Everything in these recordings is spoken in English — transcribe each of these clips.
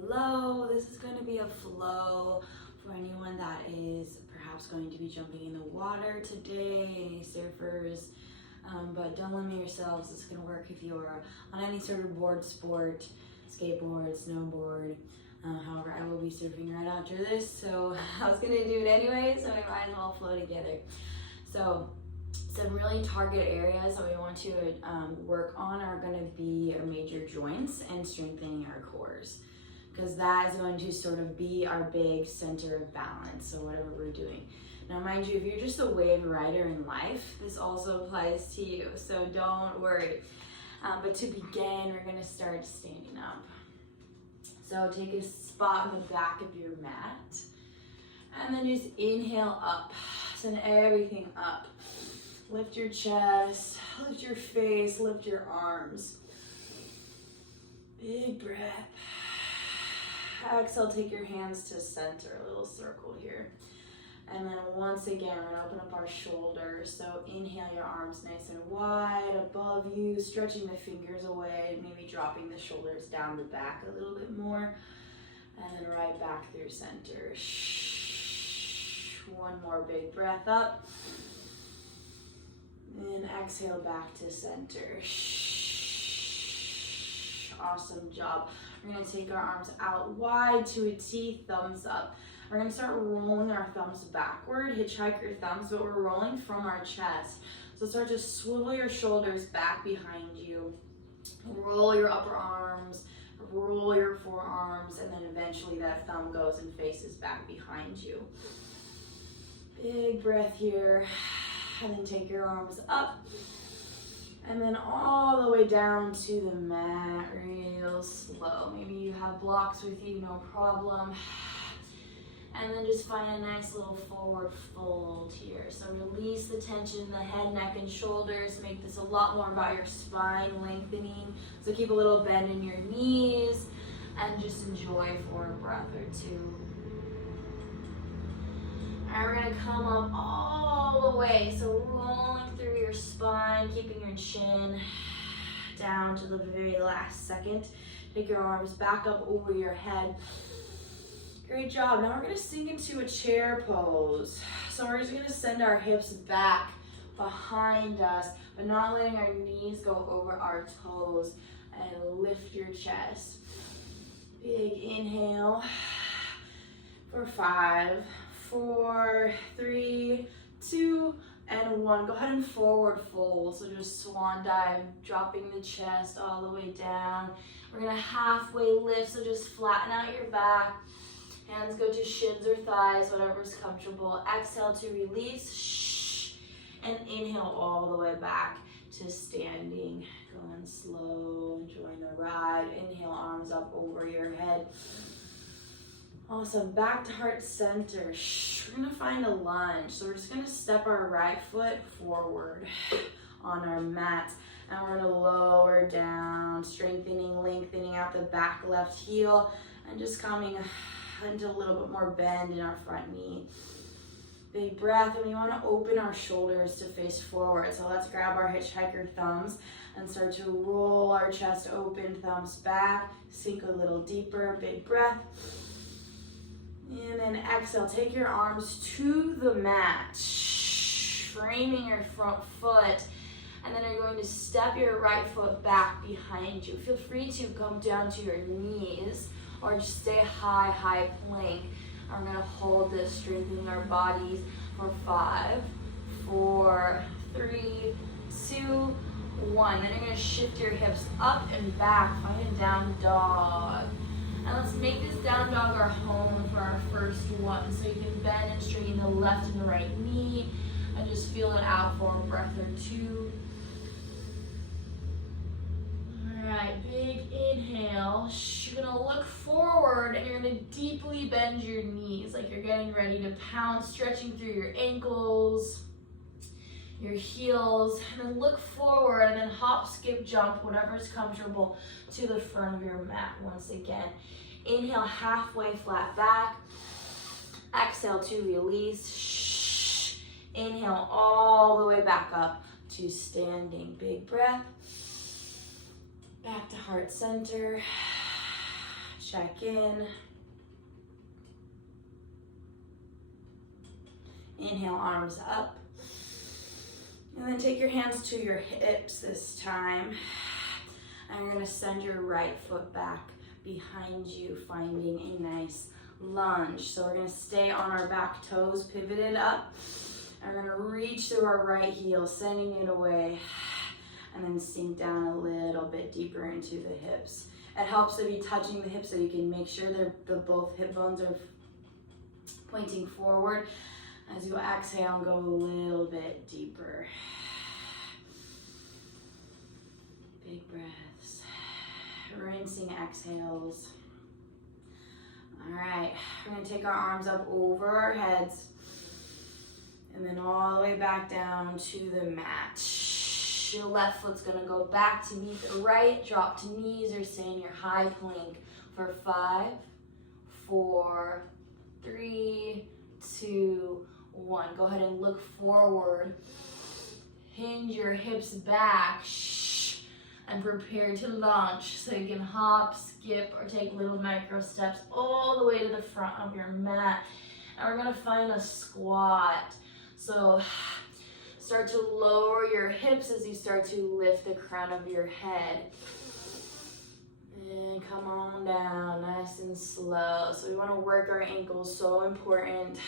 Hello, this is going to be a flow for anyone that is perhaps going to be jumping in the water today, any surfers, but don't limit yourselves. It's going to work if you're on any sort of board sport, skateboard, snowboard. However, I will be surfing right after this, so I was going to do it anyway, so we might as well flow together. So some really target areas that we want to work on are going to be our major joints and strengthening our cores, because that is going to sort of be our big center of balance, so whatever we're doing. Now mind you, if you're just a wave rider in life, this also applies to you, so don't worry. But to begin, we're going to start standing up. So take a spot in the back of your mat, and then just inhale up, send everything up. Lift your chest, lift your face, lift your arms. Big breath. Exhale, take your hands to center, a little circle here. And then once again, we're gonna open up our shoulders. So inhale, your arms nice and wide above you, stretching the fingers away, maybe dropping the shoulders down the back a little bit more. And then right back through center. One more big breath up. And exhale back to center. Awesome job. We're going to take our arms out wide to a T, thumbs up. We're going to start rolling our thumbs backward, hitchhiker thumbs, but we're rolling from our chest. So start to swivel your shoulders back behind you. Roll your upper arms, roll your forearms, and then eventually that thumb goes and faces back behind you. Big breath here. And then take your arms up, and then all the way down to the mat, real slow. Maybe you have blocks with you, no problem. And then just find a nice little forward fold here. So release the tension in the head, neck, and shoulders. Make this a lot more about your spine lengthening. So keep a little bend in your knees, and just enjoy for a breath or two. And we're gonna come up all the way, so rolling through your spine, keeping your chin down to the very last second. Take your arms back up over your head. Great job. Now we're gonna sink into a chair pose. So we're just gonna send our hips back behind us, but not letting our knees go over our toes, and lift your chest. Big inhale for 5, 4, 3, 2, and 1. Go ahead and forward fold. So just swan dive, dropping the chest all the way down. We're gonna halfway lift, so just flatten out your back. Hands go to shins or thighs, whatever's comfortable. Exhale to release, and inhale all the way back to standing. Going slow, enjoying the ride. Inhale, arms up over your head. Awesome, back to heart center. We're gonna find a lunge. So we're just gonna step our right foot forward on our mat, and we're gonna lower down, strengthening, lengthening out the back left heel, and just coming into a little bit more bend in our front knee. Big breath, and we wanna open our shoulders to face forward. So let's grab our hitchhiker thumbs and start to roll our chest open, thumbs back, sink a little deeper, big breath. And then exhale, take your arms to the mat, framing your front foot, and then you're going to step your right foot back behind you. Feel free to come down to your knees or just stay high plank. And we're gonna hold this, strengthening our bodies for 5, 4, 3, 2, 1. Then you're gonna shift your hips up and back, find a down dog. And let's make this down dog our home for our first one. So you can bend and straighten the left and the right knee, and just feel it out for a breath or two. All right, big inhale. You're gonna look forward, and you're gonna deeply bend your knees like you're getting ready to pounce, stretching through your ankles, your heels, and then look forward, and then hop, skip, jump, whatever's comfortable, to the front of your mat once again. Inhale, halfway flat back. Exhale to release. Inhale all the way back up to standing. Big breath. Back to heart center. Check in. Inhale, arms up. And then take your hands to your hips this time. And you're gonna send your right foot back behind you, finding a nice lunge. So we're gonna stay on our back toes, pivoted up. And we're gonna reach through our right heel, sending it away. And then sink down a little bit deeper into the hips. It helps to be touching the hips so you can make sure both hip bones are pointing forward. As you exhale, go a little bit deeper. Big breaths. Rinsing exhales. All right, we're gonna take our arms up over our heads and then all the way back down to the mat. Your left foot's gonna go back to meet the right, drop to knees or stay in your high plank for 5, 4, 3, 2, 1. Go ahead and look forward. Hinge your hips back and prepare to launch. So you can hop, skip, or take little micro steps all the way to the front of your mat. And we're gonna find a squat. So start to lower your hips as you start to lift the crown of your head. And come on down, nice and slow. So we wanna work our ankles, so important.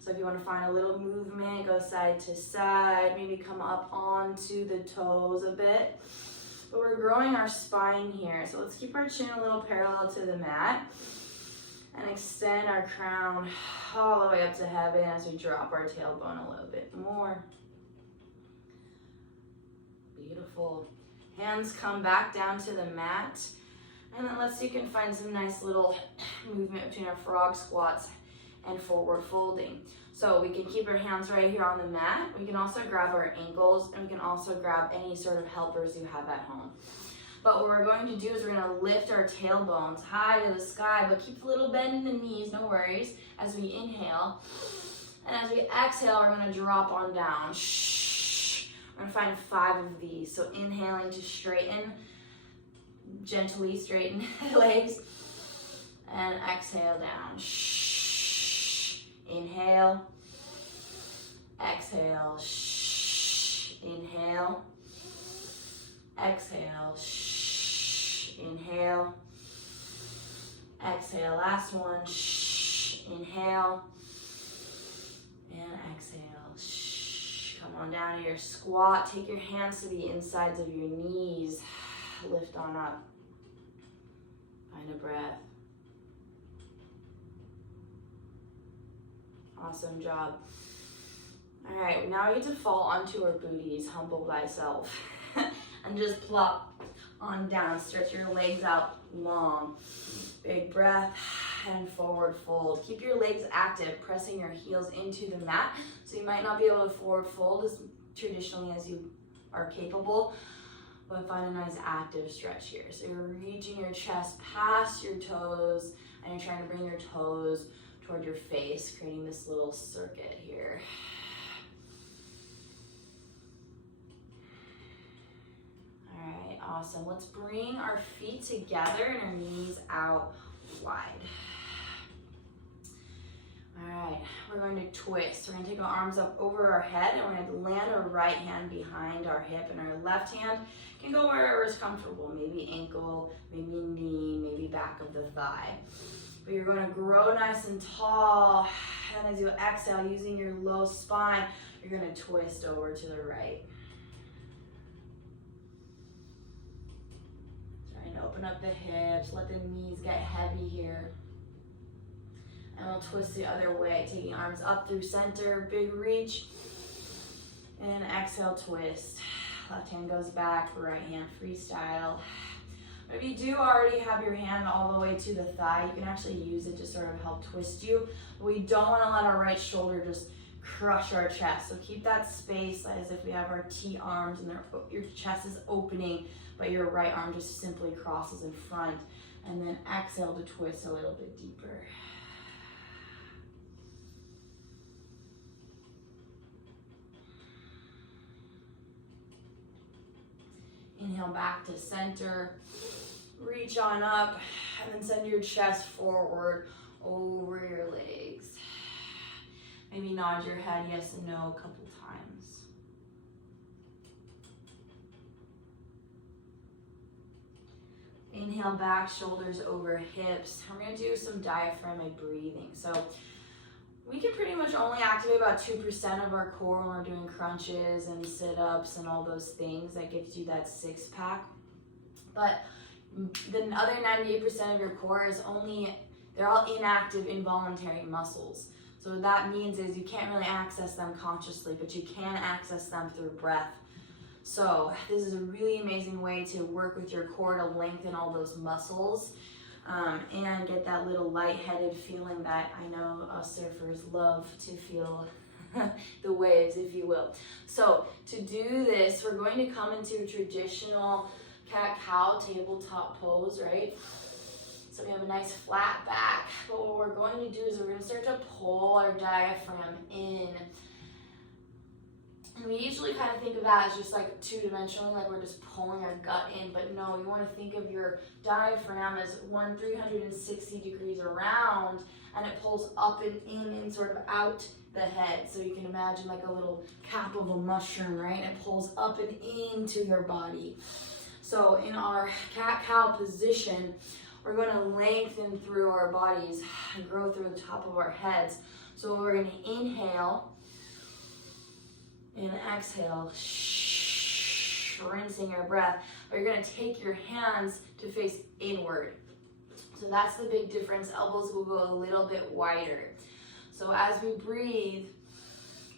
So if you wanna find a little movement, go side to side, maybe come up onto the toes a bit. But we're growing our spine here. So let's keep our chin a little parallel to the mat and extend our crown all the way up to heaven as we drop our tailbone a little bit more. Beautiful. Hands come back down to the mat. And then let's see if you can find some nice little movement between our frog squats and forward folding. So we can keep our hands right here on the mat. We can also grab our ankles and we can also grab any sort of helpers you have at home. But what we're going to do is we're gonna lift our tailbones high to the sky, but keep a little bend in the knees, no worries, as we inhale. And as we exhale, we're gonna drop on down. We're gonna find 5 of these. So inhaling to straighten, gently straighten the legs, and exhale down. Inhale, exhale, inhale, exhale, inhale, exhale, last one, inhale, and exhale. Come on down to your squat, take your hands to the insides of your knees, lift on up, find a breath. Awesome job. All right, now we get to fall onto our booties, humble thyself, and just plop on down. Stretch your legs out long. Big breath and forward fold. Keep your legs active, pressing your heels into the mat. So you might not be able to forward fold as traditionally as you are capable, but find a nice active stretch here. So you're reaching your chest past your toes, and you're trying to bring your toes toward your face, creating this little circuit here. All right, awesome. Let's bring our feet together and our knees out wide. All right, we're going to twist. We're going to take our arms up over our head and we're going to land our right hand behind our hip and our left hand can go wherever is comfortable, maybe ankle, maybe knee, maybe back of the thigh. But you're going to grow nice and tall, and as you exhale, using your low spine, you're going to twist over to the right. Trying to open up the hips, let the knees get heavy here. And we'll twist the other way, taking arms up through center, big reach, and exhale, twist. Left hand goes back, right hand freestyle. If you do already have your hand all the way to the thigh, you can actually use it to sort of help twist you. But we don't want to let our right shoulder just crush our chest. So keep that space as if we have our T arms and your chest is opening, but your right arm just simply crosses in front. And then exhale to twist a little bit deeper. Inhale back to center. Reach on up and then send your chest forward over your legs. Maybe nod your head yes and no a couple times. Inhale back, shoulders over hips. We're going to do some diaphragmatic breathing. So we can pretty much only activate about 2% of our core when we're doing crunches and sit-ups and all those things. That gives you that six-pack. But the other 98% of your core is they're all inactive involuntary muscles. So what that means is you can't really access them consciously, but you can access them through breath. So this is a really amazing way to work with your core to lengthen all those muscles and get that little lightheaded feeling that I know us surfers love to feel, the waves, if you will. So to do this, we're going to come into a traditional cat-cow tabletop pose, right? So we have a nice flat back, but what we're going to do is we're going to start to pull our diaphragm in. And we usually kind of think of that as just like two-dimensionally, like we're just pulling our gut in, but no, you want to think of your diaphragm as 360 degrees around, and it pulls up and in and sort of out the head. So you can imagine like a little cap of a mushroom, right? And it pulls up and into your body. So in our cat-cow position, we're going to lengthen through our bodies and grow through the top of our heads. So we're going to inhale and exhale, rinsing our breath. But you're going to take your hands to face inward. So that's the big difference. Elbows will go a little bit wider. So as we breathe,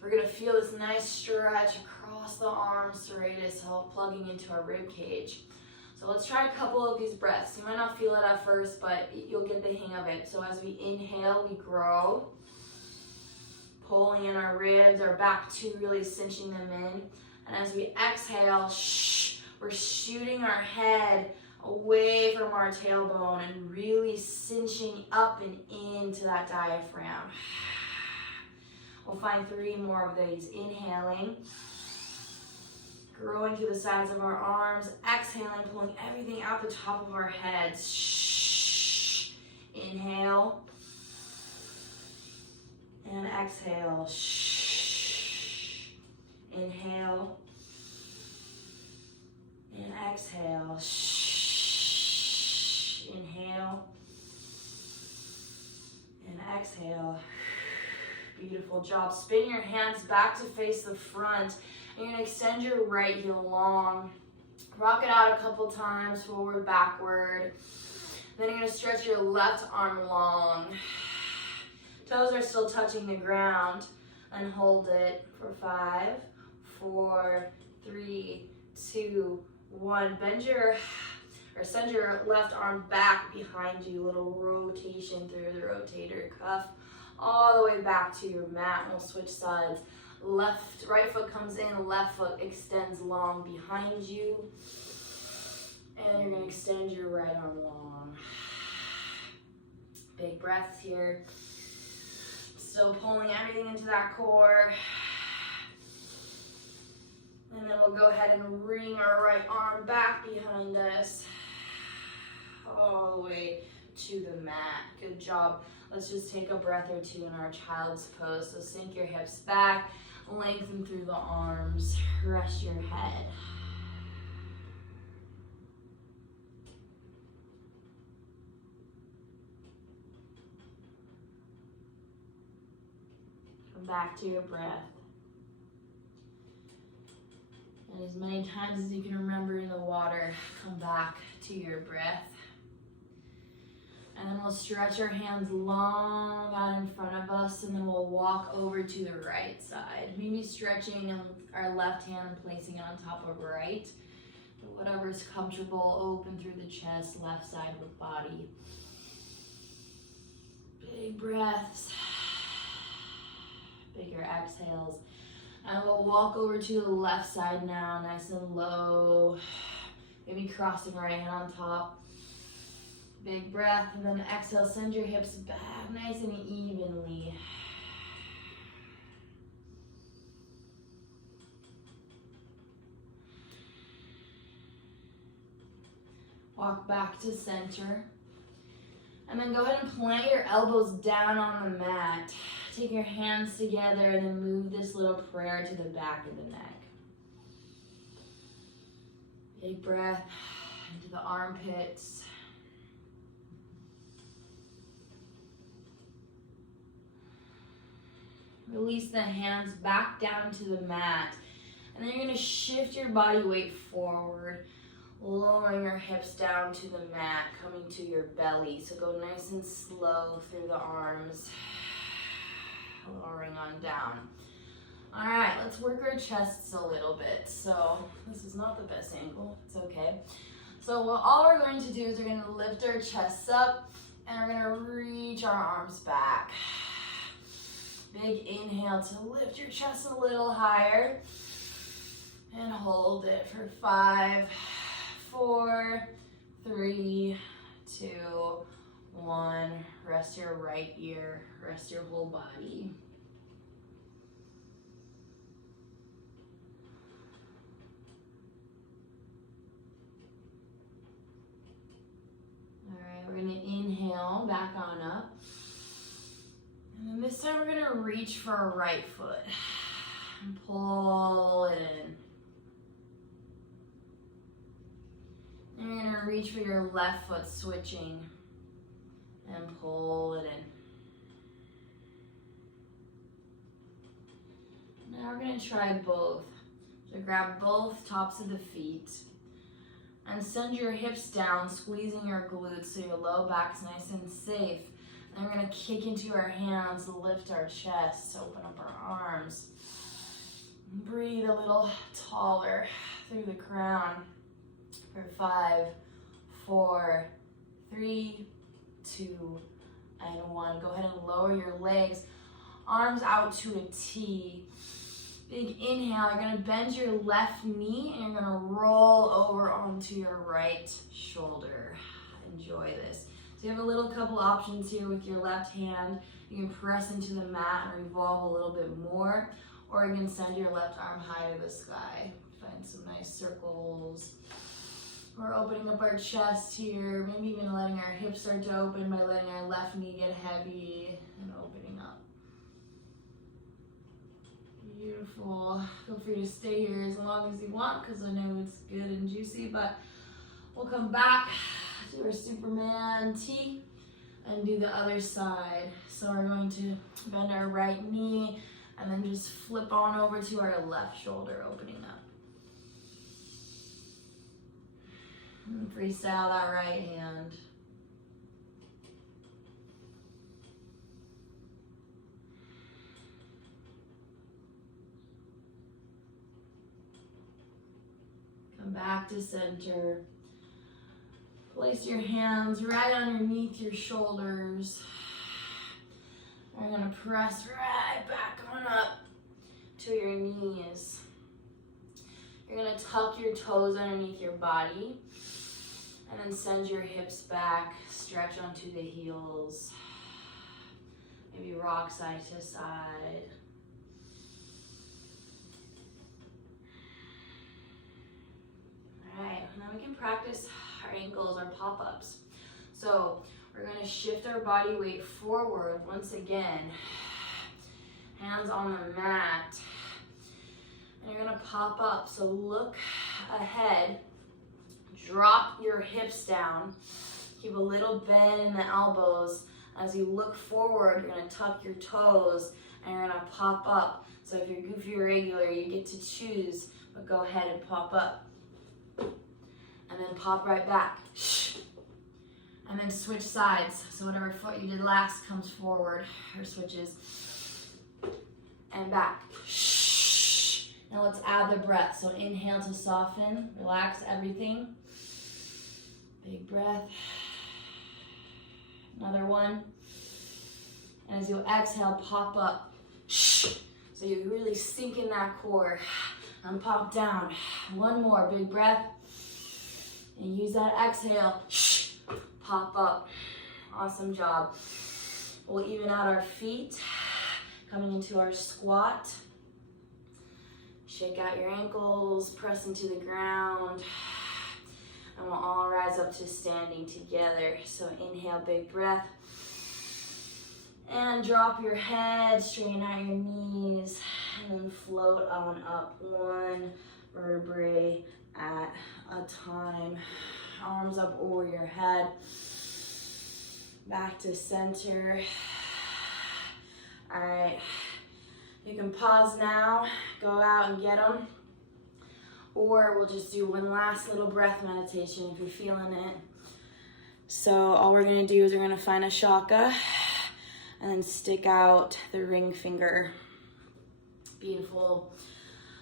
we're going to feel this nice stretch across the arms, serratus, plugging into our rib cage. So let's try a couple of these breaths. You might not feel it at first, but you'll get the hang of it. So as we inhale, we grow, pulling in our ribs, our back too, really cinching them in. And as we exhale, we're shooting our head away from our tailbone and really cinching up and into that diaphragm. We'll find 3 more of these. Inhaling, growing through the sides of our arms, exhaling, pulling everything out the top of our heads. Inhale and exhale. Inhale and exhale. Inhale and exhale. Beautiful job. Spin your hands back to face the front. And you're going to extend your right heel long. Rock it out a couple times, forward, backward. Then you're going to stretch your left arm long. Toes are still touching the ground. And hold it for 5, 4, 3, 2, 1. Send your left arm back behind you. Little rotation through the rotator cuff. All the way back to your mat. And we'll switch sides. Right foot comes in, left foot extends long behind you. And you're going to extend your right arm long. Big breaths here. Still pulling everything into that core. And then we'll go ahead and wring our right arm back behind us. All the way to the mat. Good job. Let's just take a breath or two in our child's pose. So sink your hips back, lengthen through the arms, rest your head. Come back to your breath. And as many times as you can remember in the water, come back to your breath. And then we'll stretch our hands long out in front of us, and then we'll walk over to the right side. Maybe stretching our left hand and placing it on top of right. But whatever's comfortable, open through the chest, left side of the body. Big breaths. Bigger exhales. And we'll walk over to the left side now, nice and low. Maybe crossing right hand on top. Big breath, and then exhale, send your hips back nice and evenly. Walk back to center. And then go ahead and plant your elbows down on the mat. Take your hands together and then move this little prayer to the back of the neck. Big breath into the armpits. Release the hands back down to the mat. And then you're going to shift your body weight forward, lowering your hips down to the mat, coming to your belly. So go nice and slow through the arms, lowering on down. All right, let's work our chests a little bit. So this is not the best angle, it's okay. So all we're going to do is we're going to lift our chests up and we're going to reach our arms back. Big inhale to lift your chest a little higher and hold it for 5, 4, 3, 2, 1. Rest your right ear, rest your whole body. All right, we're going to inhale back on up. And then this time we're going to reach for our right foot and pull it in. And you're going to reach for your left foot, switching and pull it in. Now we're going to try both. So grab both tops of the feet and send your hips down, squeezing your glutes so your low back's nice and safe. And we're going to kick into our hands, lift our chests, open up our arms. Breathe a little taller through the crown for 5, 4, 3, 2, and 1. Go ahead and lower your legs, arms out to a T. Big inhale, you're going to bend your left knee and you're going to roll over onto your right shoulder. Enjoy this. So you have a little couple options here with your left hand. You can press into the mat and revolve a little bit more, or you can send your left arm high to the sky. Find some nice circles. We're opening up our chest here, maybe even letting our hips start to open by letting our left knee get heavy and opening up. Beautiful. Feel free to stay here as long as you want because I know it's good and juicy, but we'll come back to our Superman T and do the other side. So we're going to bend our right knee and then just flip on over to our left shoulder, opening up. And freestyle that right hand. Come back to center. Place your hands right underneath your shoulders. We're going to press right back on up to your knees. You're going to tuck your toes underneath your body and then send your hips back, stretch onto the heels. Maybe rock side to side. All right, now we can practice our ankles, our pop-ups. So we're going to shift our body weight forward once again. Hands on the mat. And you're going to pop up. So look ahead. Drop your hips down. Keep a little bend in the elbows. As you look forward, you're going to tuck your toes and you're going to pop up. So if you're goofy or regular, you get to choose, but go ahead and pop up. And then pop right back. And then switch sides. So whatever foot you did last comes forward or switches. And back. Now let's add the breath. So inhale to soften, relax everything. Big breath. Another one. And as you exhale, pop up. So you really sink in that core and pop down. One more, big breath. And use that exhale. Pop up. Awesome job. We'll even out our feet. Coming into our squat. Shake out your ankles, press into the ground. And we'll all rise up to standing together. So inhale, big breath. And drop your head, straighten out your knees, and then float on up one vertebrae at a time. Arms up over your head. Back to center. All right, you can pause now, go out and get them, or we'll just do one last little breath meditation if you're feeling it. So all we're gonna do is we're gonna find a shaka and then stick out the ring finger. Beautiful.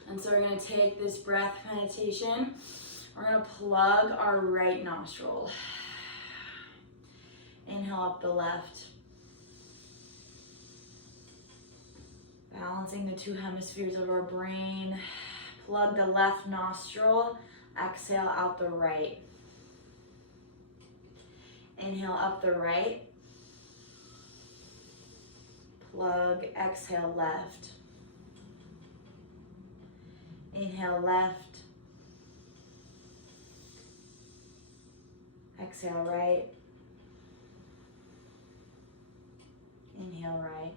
And so we're gonna take this breath meditation, we're gonna plug our right nostril. Inhale up the left. Balancing the two hemispheres of our brain. Plug the left nostril, exhale out the right. Inhale up the right. Plug, exhale left. Inhale left. Exhale right. Inhale right.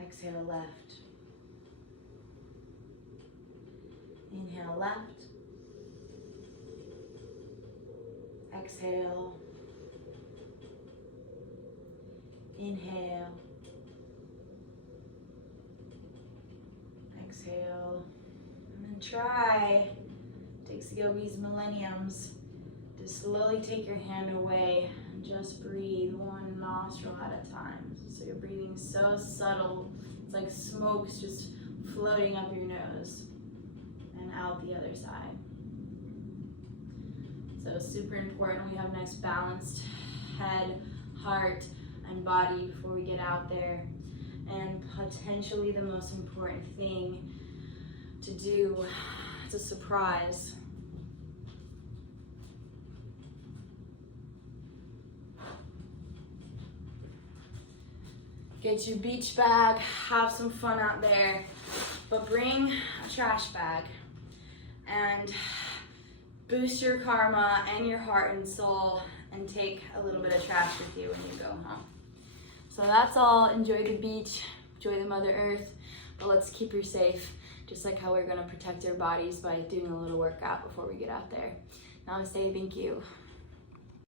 Exhale left. Inhale left. Exhale. Inhale. Exhale. And then try, takes the yogis millenniums, to slowly take your hand away and just breathe one nostril at a time. So you're breathing so subtle. It's like smoke's just floating up your nose and out the other side. So super important we have nice balanced head, heart, and body before we get out there. And potentially the most important thing to do, it's a surprise. Get your beach bag, have some fun out there, but bring a trash bag and boost your karma and your heart and soul and take a little bit of trash with you when you go home. So that's all. Enjoy the beach, enjoy the Mother Earth, but let's keep her safe, just like how we're gonna protect our bodies by doing a little workout before we get out there. Namaste, thank you.